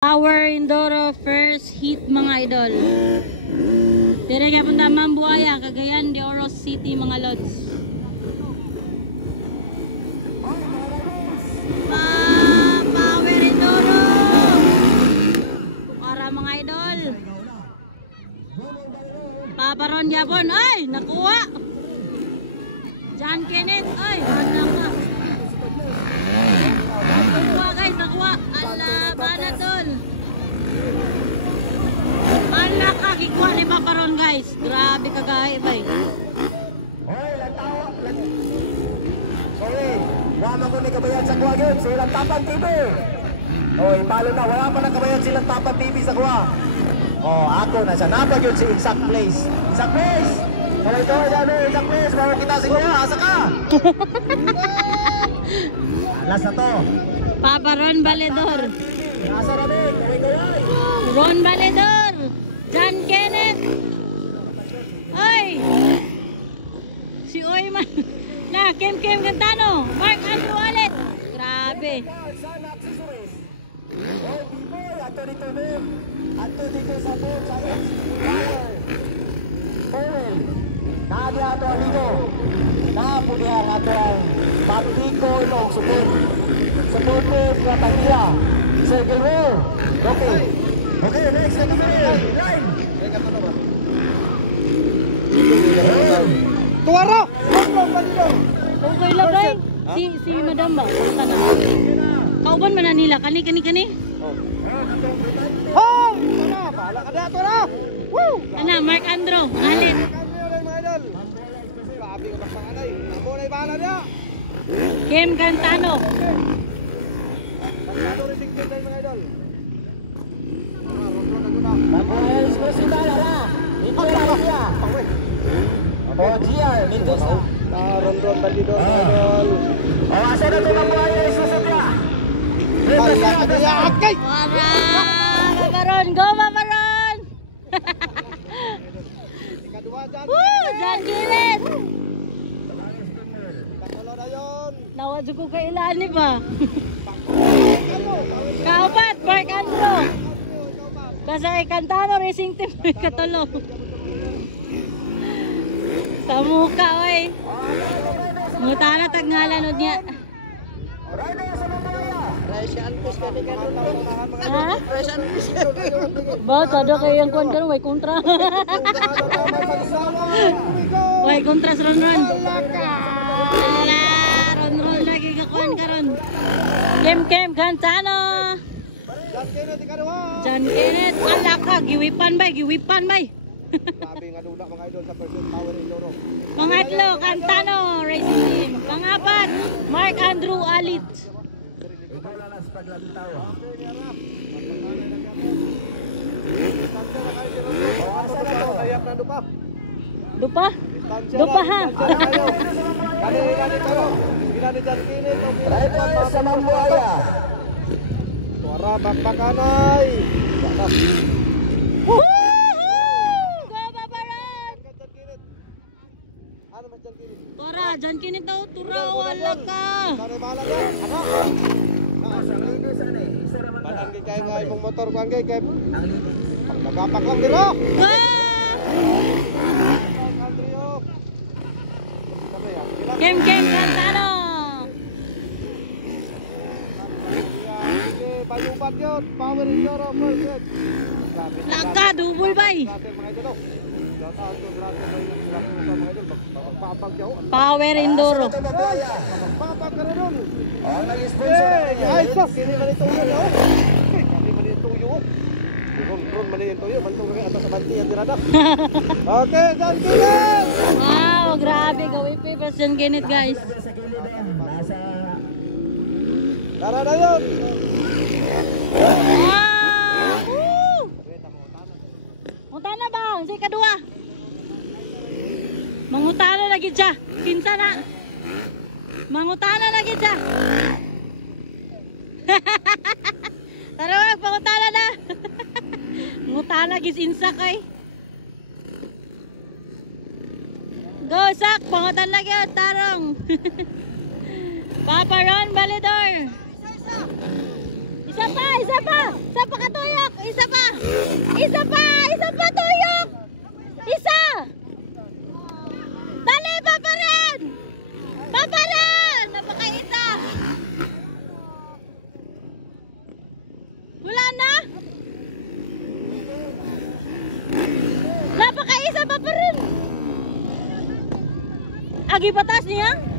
Power Indoro first hit mga idol. Dire nga punta Mambuaya, Cagayan de Oro City mga lods. Power Indoro. Para mga idol. Paparon Japon, ay nakuha. John Kenneth, ay hanang ka. Nakuha guys, nakuha. Ala, banatol. Ala, kakikuha ni Paparon guys. Grabe kagaya ba eh. Hoy, lantawa. Sorry, wala ko ni kabayan sa kuha yun. Silang Tapan TV. Hoy, palo na. Wala pa na kabayan silang Tapan TV sa kuha. Oh, ako na siya. Napag yun si Exact Place. Exact Place! Kaway ko, Exact Place. Bawa kita si kuha. Asa ka? Alas na to. Paparon Valedor. Asa na din. Kaway ko yan. Ron Valedor. John Kenneth. Ay! Si Oyman. Na, Kem Cantano. Mark Andrew Alet. Grabe. San Accessories. Oh, B-Boy. Ato dito din. Ato dito sa boat sa Power. Powell. Nada ato dito. Napulihan ato ang Papico Ilog. Support sa Tangila. Circle roll. Okay. Okay, next na kami. Line. Tuwara! Okay lang ba? Si Madam ba? Punta na. Kauban man na nila. Kani. Oh! Ito na! Bahala ka na! Ito na! Woo! Ana, Mark Andrew Alet. Grabe ka magpanganay. Namo na ibahala niya! Kem Cantano. Pagkano rin tingin tayo mga idol? Pag-uel, express yung bala na! Ito yung bala niya! O, GR, Mendoza. Ron Bandidor, idol. O, asa na ito ng buhay ay susot niya? Bala ka niya! Okay! Wara! Paparon! Go, Paparon! Woo! John Gillet! Takalo na yun! Nawadyo ko kay Ilani ba? Kaupat! Mark Andrew! Kasi kay Cantano Racing Team may katulong. Sa muka, oy. Muta na tagnalanod niya. Ha? Ba, todo kayo yung kuwan karon, way kontra. Way kontra sa Ron. Ala, Ron lagi kakuan karon. Kem Cantano. John Kenneth, ala ka, giwipan bay. Grabe nga dula mga idol sa Pursuit Power Indoro. Pangatlo, Cantano Racing Team. Pangapat, Mark Andrew Alit. Ibalalas paglantaw. Dupa? Dupa ha? Driver sa Mambuaya. Tuara bakbakanay. Woohoo! Go Paparon! Tora, John Kenneth daw. Tura, wala ka. Malanggi kayo nga imong motor ko ang kay magapak lang diro. Kem Cantano. Payubat yun, Power Indoro first. Laka, double bay. Power Indoro. Papag ka rin. Ang nag-sponsor. Ay, sos, hindi man ito yun. Hindi man ito yun. Ron man ito yun. Bantong kami atas sa banti ang tirada. Okay, John Kenneth! Wow, grabe. Gawin pa John Kenneth guys. Tara na yun! Wow! Woo! Mutana ba? Si kadua. Mangutana lagi siya. Kinsa na. Mangutana lagi siya. Tara wag, pangutana na. Mangutana gis insa kay. Go sak, pangutan lagi tarong. Paparon Valedor. Isa pa, isa pa. Isa pa katuyok. Isa pa. Isa pa, isa pa tuyok. Isa. Dali, pa rin. Pa rin. Napakaita. Wala na. Napakaisa pa rin. Agi patas niya.